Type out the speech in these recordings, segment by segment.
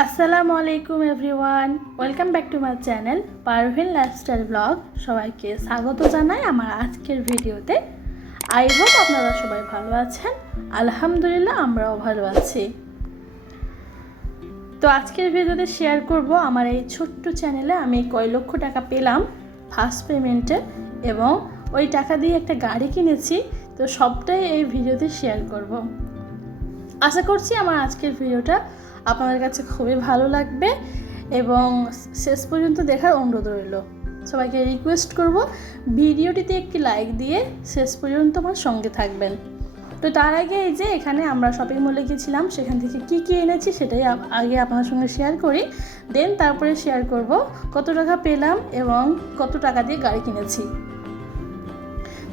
আসসালামু আলাইকুম everyone. Welcome back to my channel Parveen lifestyle blog. সবাইকে স্বাগত জানাই আমার আজকের ভিডিওতে। আই হোপ আপনারা সবাই ভালো আছেন। আলহামদুলিল্লাহ, আমরাও ভালো আছি। তো আজকের ভিডিওতে শেয়ার করব আমার এই ছোট্ট চ্যানেলে আমি কয় লক্ষ টাকা পেলাম ফার্স্ট পেমেন্টে এবং ওই টাকা দিয়ে একটা গাড়ি কিনেছি। তো সবটাই এই ভিডিওতে শেয়ার করব। আশা করছি আমার আজকের ভিডিওটা আপনাদের কাছে খুবই ভালো লাগবে এবং শেষ পর্যন্ত দেখার অনুরোধ রইল। সবাইকে রিকোয়েস্ট করব ভিডিওটিতে একটি লাইক দিয়ে শেষ পর্যন্ত আমার সঙ্গে থাকবেন। তো তার আগে এই যে এখানে আমরা শপিং মলে গিয়েছিলাম, সেখান থেকে কি কি এনেছি সেটাই আগে আপনার সঙ্গে শেয়ার করি। দেন তারপরে শেয়ার করব কত টাকা পেলাম এবং কত টাকা দিয়ে গাড়ি কিনেছি।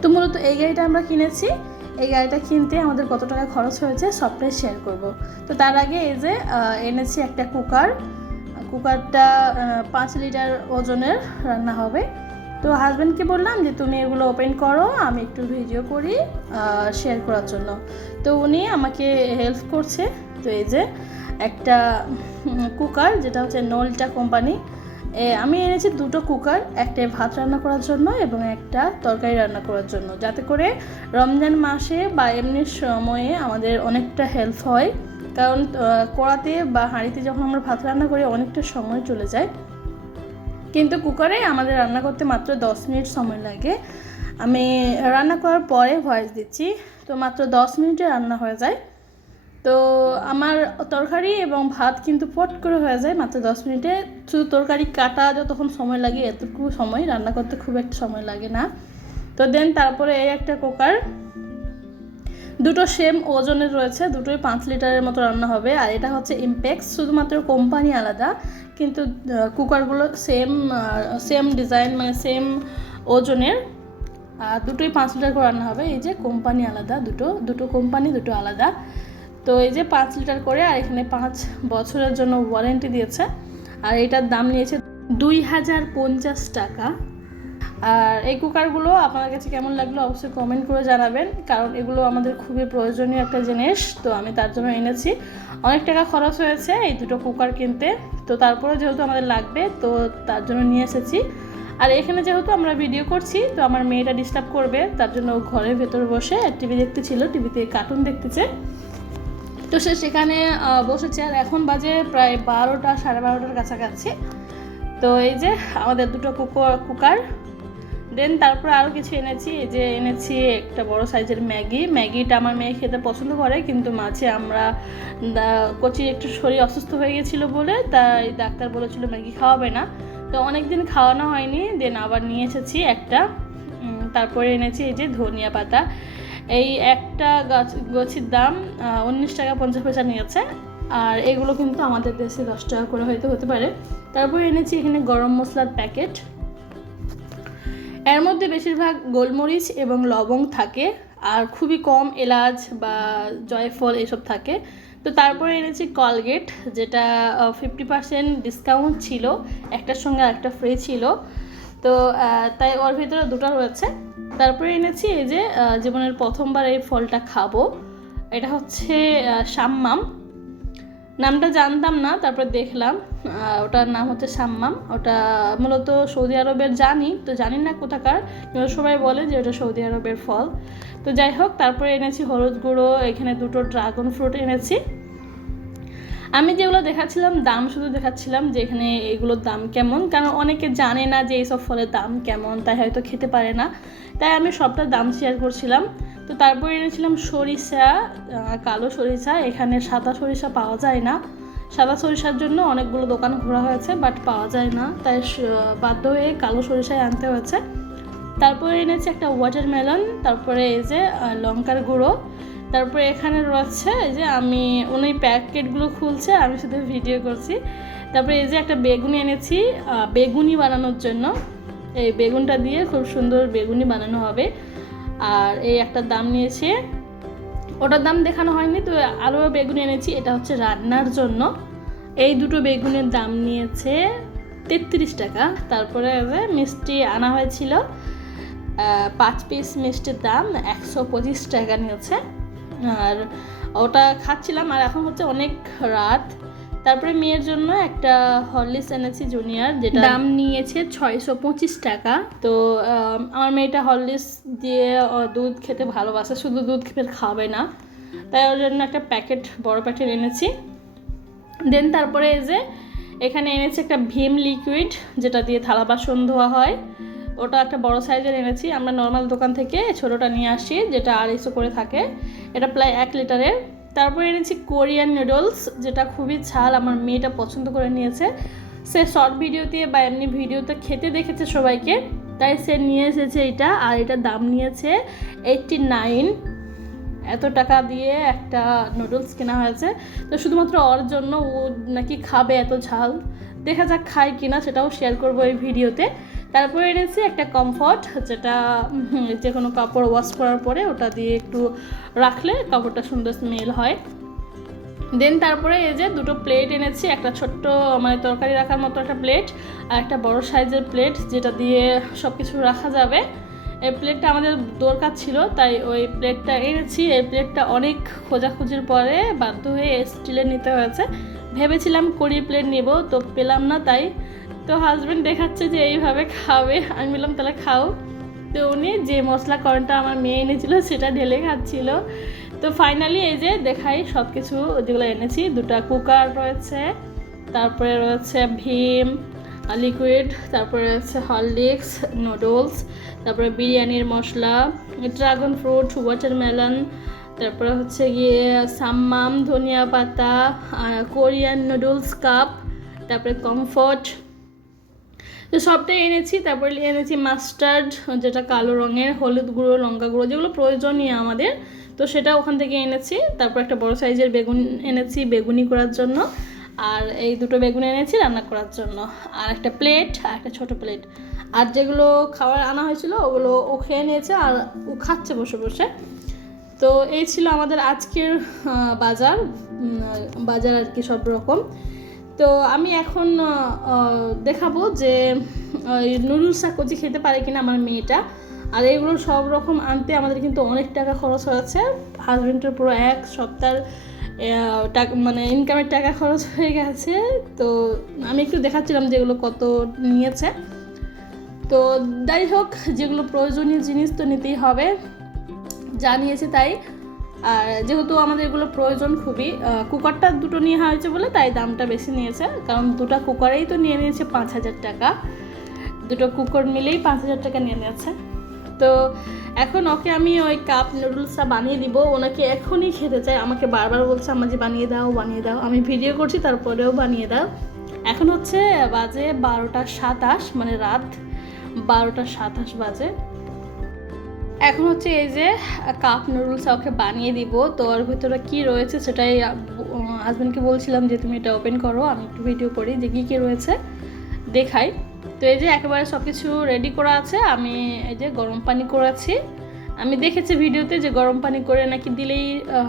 তো মূলত এই গাড়িটা আমরা কিনেছি। এই গাড়িটা কিনতে আমাদের কত টাকা খরচ হয়েছে সবটাই শেয়ার করব। তো তার আগে এই যে এনেছি একটা কুকার। কুকারটা পাঁচ লিটার ওজনের রান্না হবে। তো হাজব্যান্ডকে বললাম যে, তুমি এগুলো ওপেন করো, আমি একটু ভিডিও করি শেয়ার করার জন্য। তো উনি আমাকে হেল্প করছে। তো এই যে, একটা কুকার, যেটা হচ্ছে নোলটা কোম্পানি আমি এনেছি দুটো কুকার, একটা ভাত রান্না করার জন্য এবং একটা তরকারি রান্না করার জন্য। যাতে করে রমজান মাসে বা এমনি সময়ে আমাদের অনেকটা হেল্প হয়। কারণ কড়াতে বা হাঁড়িতে যখন আমরা ভাত রান্না করি, অনেকটা সময় চলে যায়। কিন্তু কুকারে আমাদের রান্না করতে মাত্র দশ মিনিট সময় লাগে। আমি রান্না করার পরে ভয়েস দিচ্ছি। তো মাত্র দশ মিনিটে রান্না হয়ে যায়। তো আমার তরকারি এবং ভাত কিন্তু পট করে হয়ে যায় মাত্র দশ মিনিটে। শুধু তরকারি কাটা যতক্ষণ সময় লাগে, এতটুকু সময়। রান্না করতে খুব একটা সময় লাগে না। তো দেন তারপরে এই একটা কুকার। দুটো সেম ওজনের রয়েছে, দুটোই পাঁচ লিটারের মতো রান্না হবে। আর এটা হচ্ছে ইমপ্যাক্স শুধুমাত্র কোম্পানি আলাদা। কিন্তু কুকারগুলো সেম সেম ডিজাইন মানে সেম ওজনের। আর দুটোই পাঁচ লিটার করে রান্না হবে। এই যে কোম্পানি আলাদা, দুটো দুটো কোম্পানি, দুটো আলাদা। তো এই যে পাঁচ লিটার করে, আর এখানে পাঁচ বছরের জন্য ওয়ারেন্টি দিয়েছে। আর এটার দাম নিয়েছে দুই হাজার পঞ্চাশ টাকা। আর এই কুকারগুলো আপনার কাছে কেমন লাগল অবশ্যই কমেন্ট করে জানাবেন, কারণ এগুলো আমাদের খুবই প্রয়োজনীয় একটা জিনিস, তো আমি তার জন্য এনেছি। অনেক টাকা খরচ হয়েছে এই দুটো কুকার কিনতে, তো তারপরে যেহেতু আমাদের লাগবে, তো তার জন্য নিয়ে এসেছি। আর এখানে যেহেতু আমরা ভিডিও করছি, তো আমার মেয়েটা ডিস্টার্ব করবে, তার জন্য ঘরের ভেতর বসে টিভি দেখতেছিল, টিভিতে কার্টুন দেখতেছে। তো সে সেখানে বসেছে আর এখন বাজে প্রায় বারোটা, সাড়ে বারোটার কাছাকাছি। তো এই যে আমাদের দুটো কুকার কুকার। দেন তারপরে আরও কিছু এনেছি। এই যে এনেছি একটা বড় সাইজের ম্যাগি। ম্যাগিটা আমার মেয়ে খেতে পছন্দ করে, কিন্তু মাঝে আমরা কচি একটু শরীর অসুস্থ হয়ে গেছিল বলে তাই ডাক্তার বলেছিল ম্যাগি খাওয়াবে না। তো অনেক দিন খাওয়ানো হয়নি দেন আবার নিয়ে এসেছি একটা। তারপরে এনেছি এই যে ধনিয়া পাতা। এই একটা গাছ, গাছের দাম উনিশ টাকা পঞ্চাশ পয়সা নিয়েছে। আর এগুলো কিন্তু আমাদের দেশে দশ টাকা করে হয়তো হতে পারে। তারপরে এনেছি এখানে গরম মশলার প্যাকেট। এর মধ্যে বেশিরভাগ গোলমরিচ এবং লবঙ্গ থাকে, আর খুবই কম এলাচ বা জয়ফল এসব থাকে। তো তারপরে এনেছি কলগেট, যেটা ফিফটি পার্সেন্ট ডিসকাউন্ট ছিল, একটার সঙ্গে একটা ফ্রি ছিল। তো তাই ওর ভিতরে দুটো রয়েছে। তারপরে এনেছি এই যে জীবনের প্রথমবার এই ফলটা খাব। এটা হচ্ছে সাম্মাম। নামটা জানতাম না, তারপর দেখলাম ওটার নাম হচ্ছে সাম্মাম। ওটা মূলত সৌদি আরবের জানি, তো জানি না কোথাকার সবাই বলে যে ওটা সৌদি আরবের ফল। তো যাই হোক, তারপরে এনেছি হলুদ গুঁড়ো, এখানে দুটো ড্রাগন ফ্রুট এনেছি। আমি যেগুলো দেখাচ্ছিলাম, দাম শুধু দেখাচ্ছিলাম যে এখানে এগুলোর দাম কেমন। কারণ অনেকে জানে না যে এইসব ফলের দাম কেমন, তাই হয়তো খেতে পারে না। তাই আমি সবটার দাম শেয়ার করছিলাম। তো তারপরে এনেছিলাম সরিষা কালো সরিষা। এখানে সাদা সরিষা পাওয়া যায় না। সাদা সরিষার জন্য অনেকগুলো দোকান ঘোরা হয়েছে বাট পাওয়া যায় না। তাই বাধ্য হয়ে কালো সরিষায় আনতে হয়েছে। তারপরে এনেছি একটা ওয়াটারমেলন তারপরে এই যে লঙ্কার গুঁড়ো। তারপরে এখানে রয়েছে যে আমি, উনি প্যাকেটগুলো খুলছে, আমি শুধু ভিডিও করছি। তারপরে এই যে একটা বেগুনি এনেছি বেগুনি বানানোর জন্য। এই বেগুনটা দিয়ে খুব সুন্দর বেগুনি বানানো হবে। আর এই একটা দাম নিয়েছে, ওটার দাম দেখানো হয়নি, তো আরও বেগুনি এনেছি, এটা হচ্ছে রান্নার জন্য। এই দুটো বেগুনের দাম নিয়েছে তেত্রিশ টাকা। তারপরে মিষ্টি আনা হয়েছিল পাঁচ পিস মিষ্টির দাম একশো পঁচিশ টাকা নিয়েছে। আর ওটা খাচ্ছিলাম আর এখন হচ্ছে অনেক রাত। তারপরে মেয়ের জন্য একটা হরলিক্স এনেছি জুনিয়র যেটা দাম নিয়েছে ছয়শো পঁচিশ টাকা। তো আমার মেয়েটা হরলিক্স দিয়ে দুধ খেতে ভালোবাসে শুধু দুধ খেতে খাবে না। তাই ওর জন্য একটা প্যাকেট বড় প্যাকেট এনেছি। দেন তারপরে এই যে এখানে এনেছি একটা ভীম লিকুইড যেটা দিয়ে থালা বাসন ধোয়া হয়। ওটা একটা বড় সাইজের এনেছি। আমরা নর্মাল দোকান থেকে ছোটোটা নিয়ে আসি যেটা আড়াইশো করে থাকে। এটা প্রায় এক লিটারের তারপরে এনেছি কোরিয়ান নুডলস যেটা খুবই ঝাল, আমার মেয়েটা পছন্দ করে নিয়েছে। সে শর্ট ভিডিওতে বা এমনি ভিডিওতে খেতে দেখেছে সবাইকে, তাই সে নিয়ে এসেছে এটা, আর এটার দাম নিয়েছে এইটটি নাইন এত টাকা দিয়ে একটা নুডলস কেনা হয়েছে। তো শুধুমাত্র ওর জন্য ও নাকি খাবে এত ঝাল। দেখা যাক খায় কিনা, সেটাও শেয়ার করব এই ভিডিওতে তারপরে এনেছি একটা কমফর্ট যেটা যে কোনো কাপড় ওয়াশ করার পরে ওটা দিয়ে একটু রাখলে কাপড়টা সুন্দর স্মেল হয়। দেন তারপরে এই যে দুটো প্লেট এনেছি, একটা ছোট্ট মানে তরকারি রাখার মতো একটা প্লেট আর একটা বড় সাইজের প্লেট যেটা দিয়ে সব কিছু রাখা যাবে। এই প্লেটটা আমাদের দরকার ছিল, তাই ওই প্লেটটা এনেছি। এই প্লেটটা অনেক খোঁজাখুঁজির পরে বাধ্য হয়ে স্টিলের নিতে হয়েছে। ভেবেছিলাম কড়ি প্লেট নেব, তো পেলাম না, তাই তো হাজব্যান্ড দেখাচ্ছে যে এইভাবে খাবে। আমি বললাম, তাহলে খাও। তো উনি যে মশলা কর্নটা আমার মেয়ে এনেছিল, সেটা ঢেলে খাচ্ছিল। তো ফাইনালি এই যে দেখাই সব কিছু যেগুলো এনেছি, দুটো কুকার রয়েছে, তারপরে রয়েছে ভীম লিকুইড তারপরে রয়েছে হরলিক্স নুডলস তারপরে বিরিয়ানির মশলা ড্রাগন ফ্রুট ওয়াটারমেলন তারপরে হচ্ছে গিয়ে সাম্মাম, ধনিয়া পাতা কোরিয়ান নুডলস কাপ তারপরে কমফর্ট তো সবটাই এনেছি, তারপরে এনেছি মাস্টার্ড যেটা কালো রঙের, হলুদ গুঁড়ো, লঙ্কা গুঁড়ো, যেগুলো প্রয়োজনীয় আমাদের। তো সেটা ওখান থেকে এনেছি, তারপর একটা বড় সাইজের বেগুন এনেছি বেগুনি করার জন্য। আর এই দুটো বেগুন এনেছি রান্না করার জন্য। আর একটা প্লেট আর একটা ছোট প্লেট আর যেগুলো খাবার আনা হয়েছিল, ওগুলো ও খেয়ে নিয়েছে আর ও খাচ্ছে বসে বসে। তো এই ছিল আমাদের আজকের বাজার। বাজার আর কি সব রকম। তো আমি এখন দেখাবো যে নুডলস আর কচি খেতে পারে কিনা আমার মেয়েটা। আর এগুলো সব রকম আনতে আমাদের কিন্তু অনেক টাকা খরচ হয়েছে। হাজবেন্ডের পুরো এক সপ্তাহ টাকা মানে ইনকামের টাকা খরচ হয়ে গেছে। তো আমি একটু দেখাচ্ছিলাম যে এগুলো কত নিয়েছে। তো যাই হোক, যেগুলো প্রয়োজনীয় জিনিস তো নিতেই হবে। যা নিয়েছে তাই। আর যেহেতু আমাদের এগুলো প্রয়োজন খুবই কুকারটা দুটো নিয়ে হয়েছে বলে তাই দামটা বেশি নিয়েছে, কারণ দুটো কুকারেই তো নিয়ে নিয়েছে পাঁচ হাজার টাকা। দুটো কুকার মিলেই পাঁচ হাজার টাকা নিয়ে নিয়েছে। তো এখন ওকে আমি ওই কাপ নুডলসটা বানিয়ে দিব ওনাকে এখনই খেতে চাই আমাকে বারবার বলছে আমার যে বানিয়ে দাও বানিয়ে দাও। আমি ভিডিও করছি, তারপরেও বানিয়ে দাও। এখন হচ্ছে বাজে বারোটা সাতাশ মানে রাত বারোটা সাতাশ বাজে। এখন হচ্ছে এই যে কাপ নুডলস ওকে বানিয়ে দিব, তো ওর ভিতরে কী রয়েছে সেটাই হাজব্যান্ডকে বলছিলাম যে তুমি এটা ওপেন করো, আমি একটু ভিডিও করি যে কী কী রয়েছে, দেখাই। তো এই যে একেবারে সব কিছু রেডি করা আছে, আমি এই যে গরম পানি করেছি। আমি দেখেছি ভিডিওতে যে গরম পানি করে নাকি দিলেই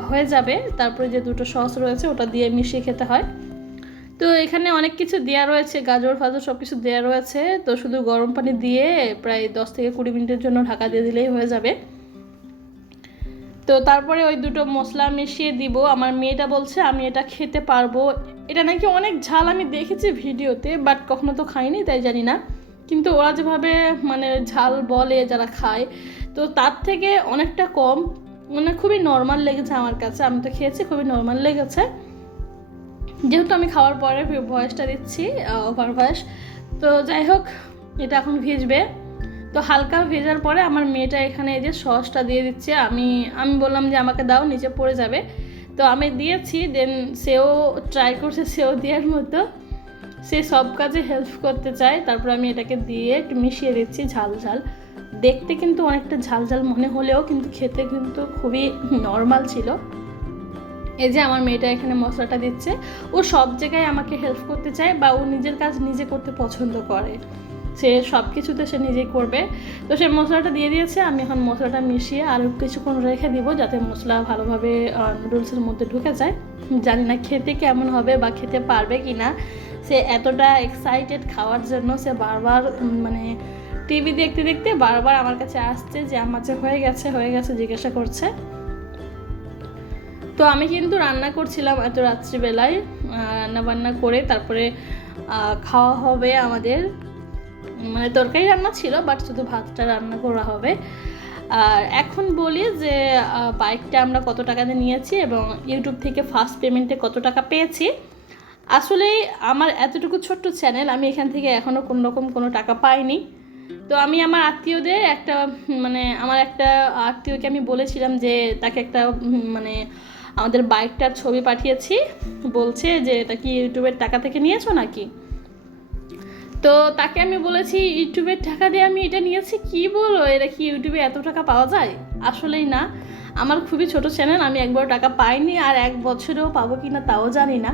হয়ে যাবে, তারপরে যে দুটো সস রয়েছে ওটা দিয়ে মিশিয়ে খেতে হয়। তো এখানে অনেক কিছু দেওয়া রয়েছে, গাজর, ফাজর সব কিছু দেওয়া রয়েছে। তো শুধু গরম পানি দিয়ে প্রায় দশ থেকে কুড়ি মিনিটের জন্য ঢাকা দিয়ে দিলেই হয়ে যাবে। তো তারপরে ওই দুটো মশলা মিশিয়ে দিব। আমার মেয়েটা বলছে, আমি এটা খেতে পারব। এটা নাকি অনেক ঝাল, আমি দেখেছি ভিডিওতে, বাট কখনো তো খাইনি, তাই জানি না। কিন্তু ওরা যেভাবে মানে ঝাল বলে যারা খায়, তো তার থেকে অনেকটা কম। মানে খুবই নর্মাল লেগেছে আমার কাছে। আমি তো খেয়েছি, খুবই নর্মাল লেগেছে। যেহেতু আমি খাওয়ার পরে ভয়েসটা দিচ্ছি ওভার ভয়েস তো যাই হোক, এটা এখন ভিজবে। তো হালকা ভেজার পরে আমার মেয়েটা এখানে এই যে সসটা দিয়ে দিচ্ছে। আমি আমি বললাম যে আমাকে দাও, নিচে পড়ে যাবে। তো আমি দিয়েছি দেন সেও ট্রাই করছে, সেও দেওয়ার মতো। সে সব কাজে হেল্প করতে চায়। তারপর আমি এটাকে দিয়ে একটু মিশিয়ে দিচ্ছি, ঝাল ঝাল। দেখতে কিন্তু অনেকটা ঝাল ঝাল মনে হলেও কিন্তু খেতে কিন্তু খুবই নর্মাল ছিল। এই যে আমার মেয়েটা এখানে মশলাটা দিচ্ছে। ও সব জায়গায় আমাকে হেল্প করতে চায় বা ও নিজের কাজ নিজে করতে পছন্দ করে। সে সব কিছুতে সে নিজেই করবে। তো সে মশলাটা দিয়ে দিয়েছে, আমি এখন মশলাটা মিশিয়ে আরও কিছুক্ষণ রেখে দিব যাতে মশলা ভালোভাবে নুডলসের মধ্যে ঢুকে যায়। জানি না খেতে কেমন হবে বা খেতে পারবে কি না সে এতটা এক্সাইটেড খাওয়ার জন্য সে বারবার মানে টিভি দেখতে দেখতে বারবার আমার কাছে আসছে যে আমার যে হয়ে গেছে হয়ে গেছে, জিজ্ঞাসা করছে। তো আমি কিন্তু রান্না করছিলাম এত রাত্রিবেলায় রান্না বান্না করে তারপরে খাওয়া হবে আমাদের মানে তরকারি রান্না ছিল বাট শুধু ভাতটা রান্না করা হবে। আর এখন বলি যে বাইকটা আমরা কত টাকাতে নিয়েছি এবং ইউটিউব থেকে ফার্স্ট পেমেন্টে কত টাকা পেয়েছি। আসলে আমার এতটুকু ছোট্ট চ্যানেল আমি এখান থেকে এখনও কোনো রকম কোনো টাকা পাইনি। তো আমি আমার আত্মীয়দের একটা মানে আমার একটা আত্মীয়কে আমি বলেছিলাম যে, তাকে একটা মানে আমাদের বাইকটার ছবি পাঠিয়েছি, বলছে যে এটা কি ইউটিউবের টাকা থেকে নিয়েছো নাকি? তো তাকে আমি বলেছি, ইউটিউবের টাকা দিয়ে আমি এটা নিয়েছি, কি বলো? এটা কি ইউটিউবে এত টাকা পাওয়া যায়? আসলেই না। আমার খুবই ছোট চ্যানেল, আমি একবার টাকা পাইনি, আর এক বছরেও পাবো কি না তাও জানি না।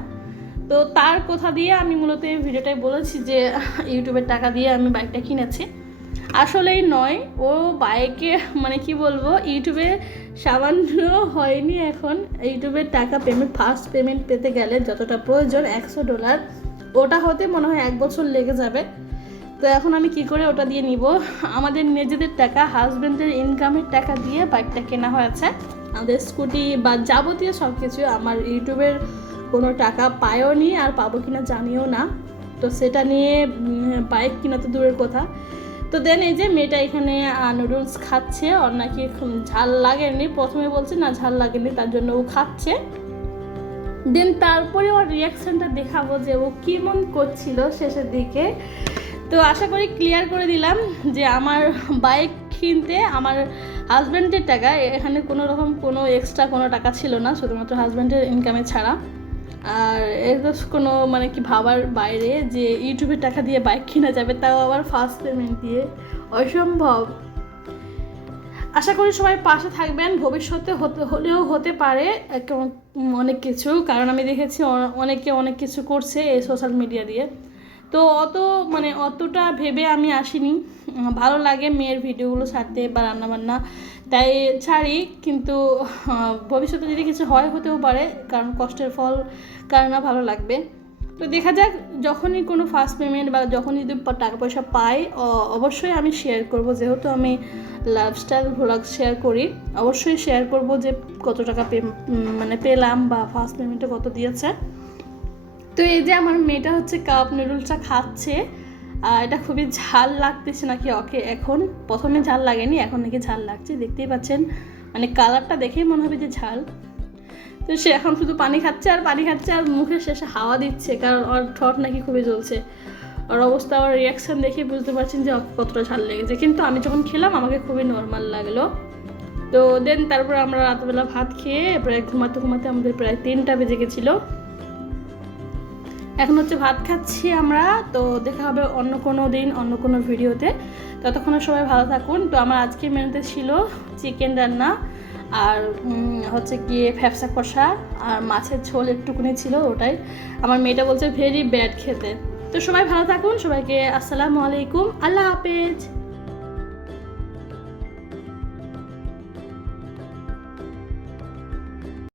তো তার কথা দিয়ে আমি মূলত এই ভিডিওটাই বলেছি যে, ইউটিউবের টাকা দিয়ে আমি বাইকটা কিনেছি। আসলেই নয়। ও বাইকে মানে কি বলব, ইউটিউবে সামান্য হয়নি এখন। ইউটিউবের টাকা পেমেন্ট ফার্স্ট পেমেন্ট পেতে গেলে যতটা প্রয়োজন, একশো ডলার ওটা হতে মনে হয় এক বছর লেগে যাবে। তো এখন আমি কি করে ওটা দিয়ে নিব? আমাদের নিজেদের টাকা হাজব্যান্ডের ইনকামের টাকা দিয়ে বাইকটা কেনা হয়েছে। আমাদের স্কুটি বা যাবতীয় সব কিছু আমার ইউটিউবের কোনো টাকা পায়ও নি আর পাবো কিনা জানিও না। তো সেটা নিয়ে বাইক কিনা তো দূরের কথা। তো দেন এই যে মেয়েটা এখানে নুডলস খাচ্ছে। ওর নাকি ঝাল লাগেনি। প্রথমে বলছে, না, ঝাল লাগেনি, তার জন্য ও খাচ্ছে। দেন তারপরে ওর রিয়াকশনটা দেখাবো যে ও কেমন করছিল শেষের দিকে। তো আশা করি ক্লিয়ার করে দিলাম যে আমার বাইক কিনতে আমার হাজব্যান্ডের টাকা এখানে কোনো রকম কোনো এক্সট্রা কোনো টাকা ছিল না, শুধুমাত্র হাজব্যান্ডের ইনকামে ছাড়া। আর এর কোনো মানে কি ভাবার বাইরে যে ইউটিউবের টাকা দিয়ে বাইক কেনা যাবে, তাও আবার ফার্স্ট পেমেন্ট দিয়ে। অসম্ভব। আশা করি সবাই পাশে থাকবেন, ভবিষ্যতে হতে, হলেও হতে পারে অনেক কিছু, কারণ আমি দেখেছি অনেকে অনেক কিছু করছে এই সোশ্যাল মিডিয়া দিয়ে। তো অত মানে অতটা ভেবে আমি আসিনি। ভালো লাগে মেয়ের ভিডিওগুলো ছাড়তে বা রান্নাবান্না। তাই ছাড়ি, কিন্তু ভবিষ্যতে যদি কিছু হয় হতেও পারে, কারণ কষ্টের ফল কার না ভালো লাগবে। তো দেখা যাক, যখনই কোনো ফার্স্ট পেমেন্ট বা যখনই যদি টাকা পয়সা পাই অবশ্যই আমি শেয়ার করব। যেহেতু আমি লাইফস্টাইল ভ্লগ শেয়ার করি, অবশ্যই শেয়ার করব যে কত টাকা পে মানে পেলাম বা ফার্স্ট পেমেন্টে কত দিয়েছে। তো এই যে আমার মেয়েটা হচ্ছে কাপ নুডলসটা খাচ্ছে এটা খুবই ঝাল লাগতেছে নাকি ওকে? এখন প্রথমে ঝাল লাগেনি, এখন নাকি ঝাল লাগছে, দেখতেই পাচ্ছেন। মানে কালারটা দেখেই মনে হবে যে ঝাল। তো সে এখন শুধু পানি খাচ্ছে আর পানি খাচ্ছে আর মুখের শেষে হাওয়া দিচ্ছে, কারণ ওর ঠট নাকি খুবই জ্বলছে। ওর অবস্থা, ওর রিয়াকশন দেখে বুঝতে পারছেন যে কতটা ঝাল লেগেছে। কিন্তু আমি যখন খেলাম, আমাকে খুবই নর্মাল লাগল। তো দেন তারপর আমরা রাতবেলা ভাত খেয়ে প্রায় ঘুমাতে ঘুমাতে আমাদের প্রায় তিনটা বেজে গেছিল। এখন হচ্ছে ভাত খাচ্ছি আমরা, তো দেখা হবে অন্য কোনো দিন, অন্য কোনো ভিডিওতে। ততক্ষণে সবাই ভালো থাকুন। তো আমার আজকের মেনুতে ছিল চিকেন রান্না আর হচ্ছে গিয়ে ফ্যাপসা কষা আর মাছের ঝোল একটুকুনি ছিল ওটাই। আমার মেয়েটা বলছে ভেরি ব্যাড খেতে। তো সবাই ভালো থাকুন, সবাইকে আসসালামু আলাইকুম। আল্লাহ হাফেজ।